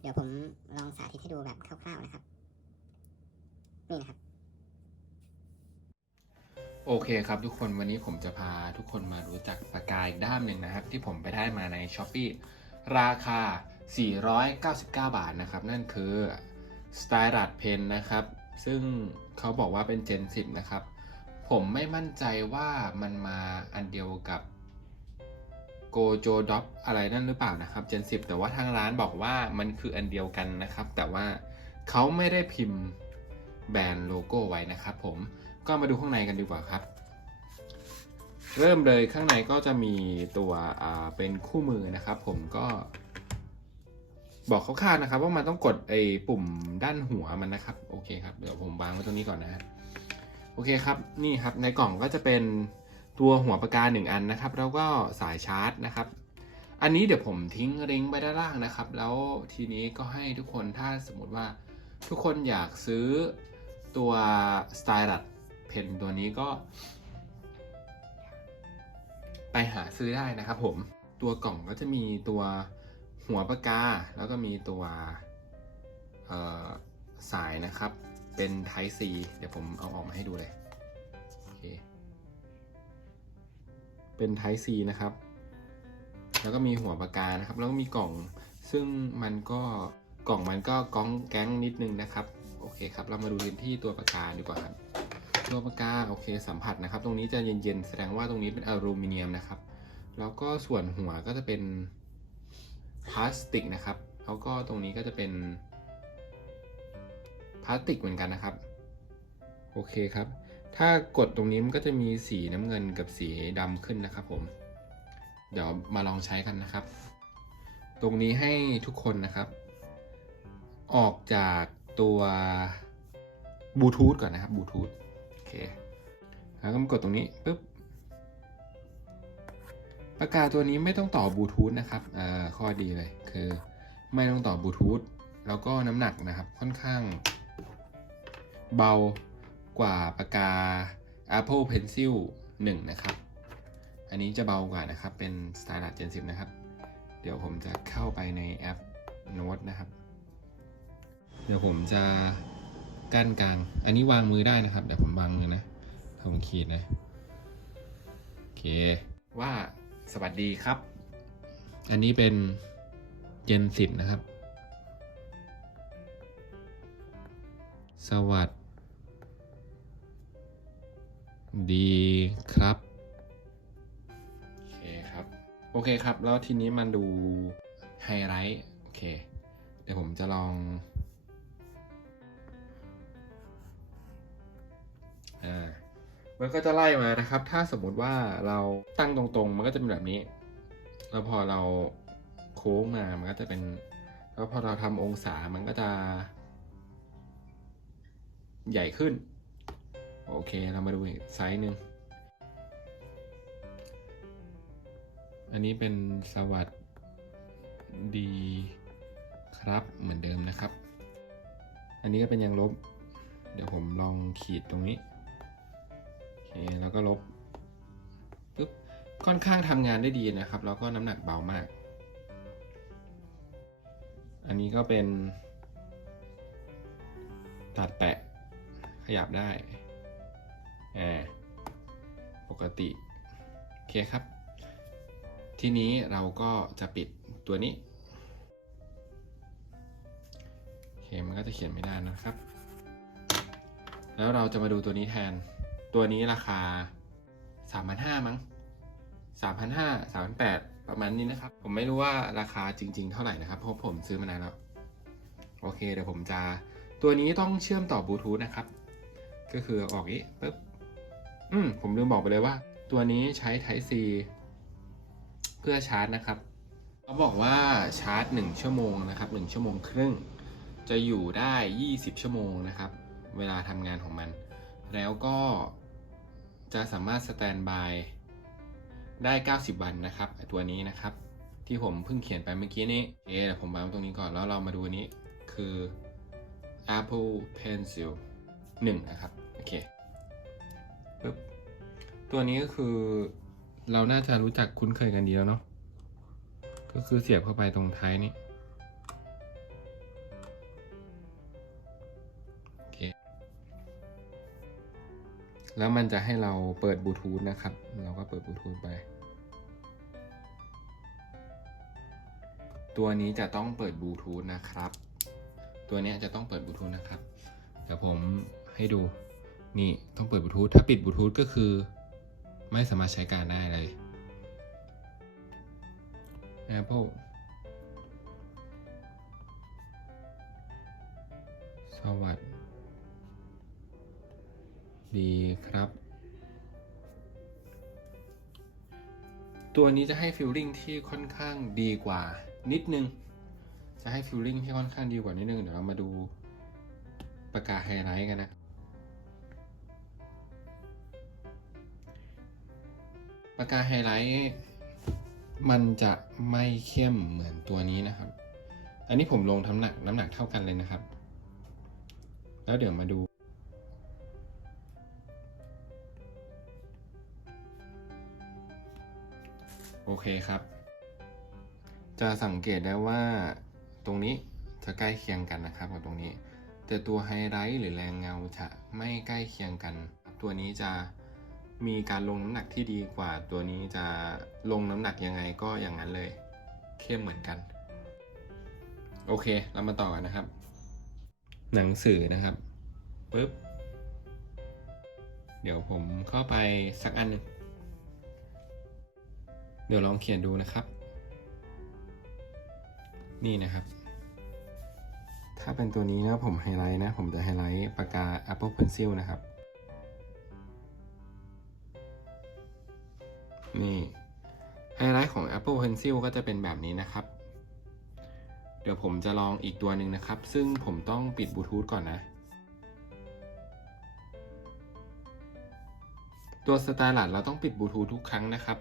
เดี๋ยวผมลองสาธิตให้ดูแบบคร่าวๆนะครับ นี่นะครับ โอเคครับทุกคนวันนี้ผมจะพาทุกคนมารู้จักปากกาอีกด้ามหนึ่งนะครับ ที่ผมไปได้มาใน s h อ p e e ราคา 499 บาทนะครับ นั่นคือ s t y l u s Pen นะครับ ซึ่งเขาบอกว่าเป็น Gen 10 นะครับ ผมไม่มั่นใจว่ามันมาอันเดียวกับ Gojo Dop อะไรนั่นหรือเปล่านะครับ Gen 10 แต่ว่าทางร้านบอกว่ามันคืออันเดียวกันนะครับ แต่ว่าเขาไม่ได้พิมพ์แบรนด์โลโก้ไว้นะครับผมก็มาดูข้างในกันดีกว่าครับ เริ่มเลยข้างในก็จะมีตัวเป็นคู่มือนะครับ ผมก็บอกคร่าวๆนะครับ ว่ามันต้องกดไอ้ปุ่มด้านหัวมันนะครับ โอเคครับ เดี๋ยวผมวางไว้ตรงนี้ก่อนนะ โอเคครับ นี่ครับในกล่องก็จะเป็น ตัวหัวปากกาหนึ่งอันนะครับ แล้วก็สายชาร์จนะครับ อันนี้เดี๋ยวผมทิ้งลิงก์ไว้ด้านล่างนะครับ แล้วทีนี้ก็ให้ทุกคนถ้าสมมติว่าทุกคนอยากซื้อตัว s t y l u s เพนตัวนี้ก็ ไปหาซื้อได้นะครับผมตัวกล่องก็จะมีตัวหัวปากกา แล้วก็มีตัวสายนะครับ เป็น Type C เดี๋ยวผมเอาออกมาให้ดูเลย โอเค เป็น Type C นะครับ แล้วก็มีหัวปากกานะครับ แล้วก็มีกล่อง ซึ่งมันก็กล่องมันก็ก้องแก๊งนิดนึงนะครับ โอเคครับ เรามาดูที่ตัวปากกาดีกว่าครับ ตัวปากกาโอเคสัมผัสนะครับ ตรงนี้จะเย็นๆ แสดงว่าตรงนี้เป็นอลูมิเนียมนะครับ แล้วก็ส่วนหัวก็จะเป็นพลาสติกนะครับ แล้วก็ตรงนี้ก็จะเป็นพลาสติกเหมือนกันนะครับ โอเคครับ ถ้ากดตรงนี้มันก็จะมีสีน้ำเงินกับสีดำขึ้นนะครับผม เดี๋ยวมาลองใช้กันนะครับ ตรงนี้ให้ทุกคนนะครับ ออกจากตัวบลูทูธก่อนนะครับบลูทูธโอเคแล้วก็มากดตรงนี้ปุ๊บปากกาตัวนี้ไม่ต้องต่อบลูทูธนะครับข้อดีเลยคือ ไม่ต้องต่อบลูทูธแล้วก็น้ำหนักนะครับค่อนข้างเบา กว่าปากกา Apple Pencil 1 นะครับ อันนี้จะเบากว่านะครับ เป็น Stylus Gen 10 นะครับ เดี๋ยวผมจะเข้าไปในแอป Note นะครับ เดี๋ยวผมจะกั้นกลาง อันนี้วางมือได้นะครับ เดี๋ยวผมวางมือนะผมขีดนะ โอเค ว่าสวัสดีครับ อันนี้เป็น Gen 10 นะครับ สวัสดี ดีครับ โอเคครับ โอเคครับ แล้วทีนี้มาดูไฮไลท์โอเค เดี๋ยวผมจะลองอ่ามันก็จะไล่มานะครับ ถ้าสมมติว่าเราตั้งตรงๆ มันก็จะเป็นแบบนี้ แล้วพอเราโค้งมา มันก็จะเป็น แล้วพอเราทำองศา มันก็จะ ใหญ่ขึ้น โอเคเรามาดูอีกไซส์หนึ่ง อันนี้เป็นสวัสดีครับเหมือนเดิมนะครับ อันนี้ก็เป็นยังลบ เดี๋ยวผมลองขีดตรงนี้ โอเคแล้วก็ลบปึ๊บค่อนข้างทำงานได้ดีนะครับ แล้วก็น้ำหนักเบามาก อันนี้ก็เป็นตัดแปะขยับได้ อ่าปกติ โอเคครับ ทีนี้เราก็จะปิดตัวนี้โอเคมันก็จะเขียนไม่ได้นะครับ แล้วเราจะมาดูตัวนี้แทน ตัวนี้ราคา 3,500มั้ง3,500 3,800 ประมาณนี้นะครับ ผมไม่รู้ว่าราคาจริง ๆ เท่าไหร่นะครับ เพราะผมซื้อมานานแล้ว โอเค เดี๋ยวผมจะ ตัวนี้ต้องเชื่อมต่อบลูทูธนะครับ ก็คือออกนี้ปุ๊บ อืมผมลืมบอกไปเลยว่า ตัวนี้ใช้ Type C เพื่อชาร์จนะครับเขาบอกว่าชาร์จ 1 ชั่วโมงนะครับ1ชั่วโมงครึ่ง จะอยู่ได้ 20 ชั่วโมงนะครับ เวลาทำงานของมัน แล้วก็จะสามารถสแตนบายได้ 90 วันนะครับตัวนี้นะครับ ที่ผมเพิ่งเขียนไปเมื่อกี้นี้โอเคเดี๋ยวผมวางตรงนี้ก่อนแล้วเรามาดูนนี้คือ Apple Pencil 1 นะครับ โอเค ปึ๊บตัวนี้ก็คือเราน่าจะรู้จักคุ้นเคยกันดีแล้วเนาะก็คือเสียบเข้าไปตรงท้ายนี่แล้วมันจะให้เราเปิดบลูทูธนะครับ เราก็เปิดบลูทูธไป ตัวนี้จะต้องเปิดบลูทูธนะครับ ตัวนี้จะต้องเปิดบลูทูธนะครับ เดี๋ยวผมให้ดู นี่ต้องเปิดบลูทูธถ้าปิดบลูทูธก็คือ ไม่สามารถใช้การได้เลย Apple สวัสดีครับ ตัวนี้จะให้ฟิลลิ่งที่ค่อนข้างดีกว่านิดนึง จะให้ฟิลลิ่งที่ค่อนข้างดีกว่านิดนึง เดี๋ยวเรามาดูปากกาไฮไลท์กันนะ ปากกาไฮไลท์มันจะไม่เข้มเหมือนตัวนี้นะครับ อันนี้ผมลงน้ำหนักน้ำหนักเท่ากันเลยนะครับ แล้วเดี๋ยวมาดูโอเคครับ จะสังเกตได้ว่าตรงนี้จะใกล้เคียงกันนะครับกับตรงนี้ แต่ตัวไฮไลท์หรือแรงเงาจะไม่ใกล้เคียงกัน ตัวนี้จะ มีการลงน้ำหนักที่ดีกว่าตัวนี้จะลงน้ำหนักยังไงก็อย่างนั้นเลย เข้มเหมือนกัน โอเค เรามาต่อกันนะครับ หนังสือนะครับปึ๊บเดี๋ยวผมเข้าไปสักอันหนึ่งเดี๋ยวลองเขียนดูนะครับ นี่นะครับ ถ้าเป็นตัวนี้นะผมไฮไลท์นะ ผมจะไฮไลท์ปากกา Apple Pencil นะครับ นี่ไฮไลท์ของ Apple Pencil ก็จะเป็นแบบนี้นะครับ เดี๋ยวผมจะลองอีกตัวหนึ่งนะครับ ซึ่งผมต้องปิดบลูทูธก่อนนะ ตัวสไตลัดเราต้องปิดบลูทูธทุกครั้งนะครับ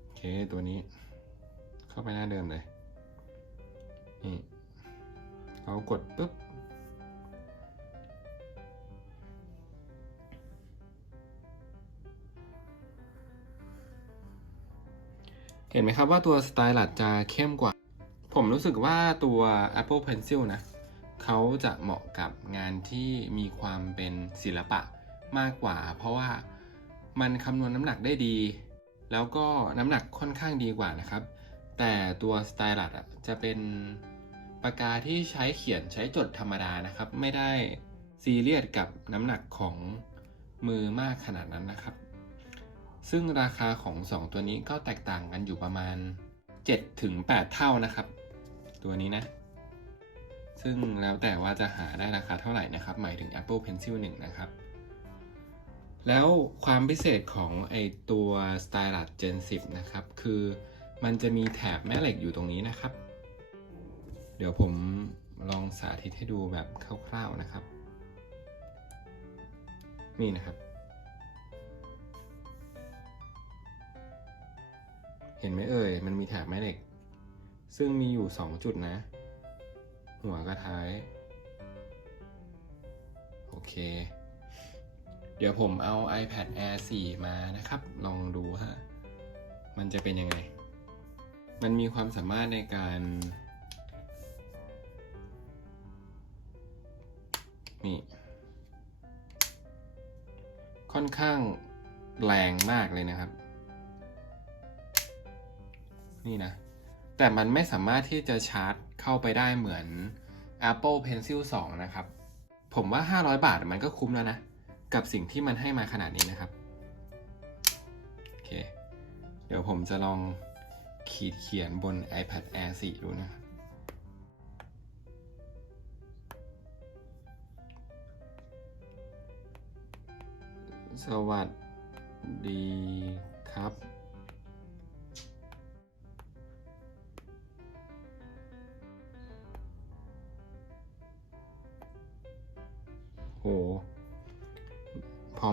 โอเค ตัวนี้ เข้าไปหน้าเดิมเลย นี่เรากดปุ๊บ เห็นไหมครับว่าตัวสไตลัดจะเข้มกว่า ผมรู้สึกว่าตัว Apple Pencil นะเขาจะเหมาะกับงานที่มีความเป็นศิลปะมากกว่า เพราะว่ามันคำนวณน้ำหนักได้ดี แล้วก็น้ำหนักค่อนข้างดีกว่านะครับ แต่ตัวสไตลัดอะจะเป็นปากกาที่ใช้เขียนใช้จดธรรมดานะครับ ไม่ได้ซีเรียสกับน้ำหนักของมือมากขนาดนั้นนะครับ ซึ่งราคาของ 2 ตัวนี้ก็แตกต่างกันอยู่ประมาณ7-8ถึง8เท่านะครับ ตัวนี้นะ ซึ่งแล้วแต่ว่าจะหาได้ราคาเท่าไหร่นะครับ หมายถึง Apple Pencil 1 นะครับ แล้วความพิเศษของไอตัว Stylus Gen 10 นะครับ คือมันจะมีแถบแม่เหล็กอยู่ตรงนี้นะครับ เดี๋ยวผมลองสาธิตให้ดูแบบคร่าวๆนะครับ นี่นะครับ ห็นไหมเอ่ย มันมีแถบแม่เหล็ก ซึ่งมีอยู่ 2 จุดนะ หัวกับท้าย โอเค เดี๋ยวผมเอา iPad Air 4 มานะครับ ลองดูฮะ มันจะเป็นยังไง มันมีความสามารถในการ นี่ ค่อนข้างแรงมากเลยนะครับ นี่นะ แต่มันไม่สามารถที่จะชาร์จเข้าไปได้เหมือน Apple Pencil 2 นะครับ ผมว่า 500 บาทมันก็คุ้มแล้วนะ กับสิ่งที่มันให้มาขนาดนี้นะครับ โอเค เดี๋ยวผมจะลองขีดเขียนบน iPad Air 4 ดูนะครับสวัสดีครับ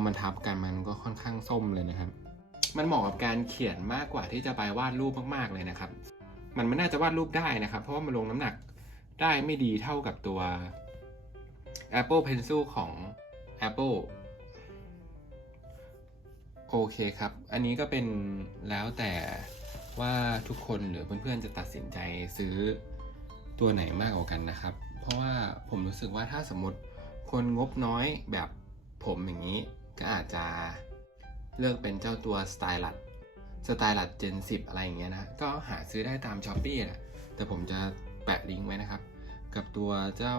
มันทับกันมันก็ค่อนข้างส้มเลยนะครับ มันเหมาะกับการเขียนมากกว่าที่จะไปวาดรูปมากๆเลยนะครับ มันไม่น่าจะวาดรูปได้นะครับ เพราะว่ามันลงน้ำหนักได้ไม่ดีเท่ากับตัว Apple Pencil ของ Apple โอเคครับ อันนี้ก็เป็นแล้วแต่ว่าทุกคนหรือเพื่อนๆจะตัดสินใจซื้อตัวไหนมากกว่ากันนะครับ เพราะว่าผมรู้สึกว่าถ้าสมมติคนงบน้อยแบบผมอย่างนี้ ก็อาจจะเลือกเป็นเจ้าตัว s t y l u s สไตลัด Gen 10 อะไรอย่างเงี้ยนะ ก็หาซื้อได้ตาม s h อ p e e แหละแต่ผมจะแปะลิงก์ไว้นะครับ กับตัวเจ้า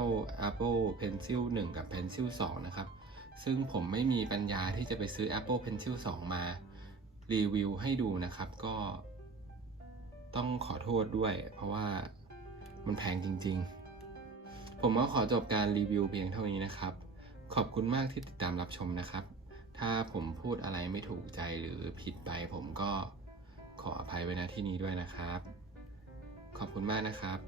Apple Pencil 1 กับ Pencil 2 นะครับ ซึ่งผมไม่มีปัญญาที่จะไปซื้อ Apple Pencil 2 มารีวิวให้ดูนะครับ ก็ต้องขอโทษด้วย เพราะว่ามันแพงจริง ๆ ผมก็ขอจบการรีวิวเพียงเท่านี้นะครับ ขอบคุณมากที่ติดตามรับชมนะครับ ถ้าผมพูดอะไรไม่ถูกใจหรือผิดไปผมก็ขออภัยไว้ณที่นี้ด้วยนะครับ ขอบคุณมากนะครับ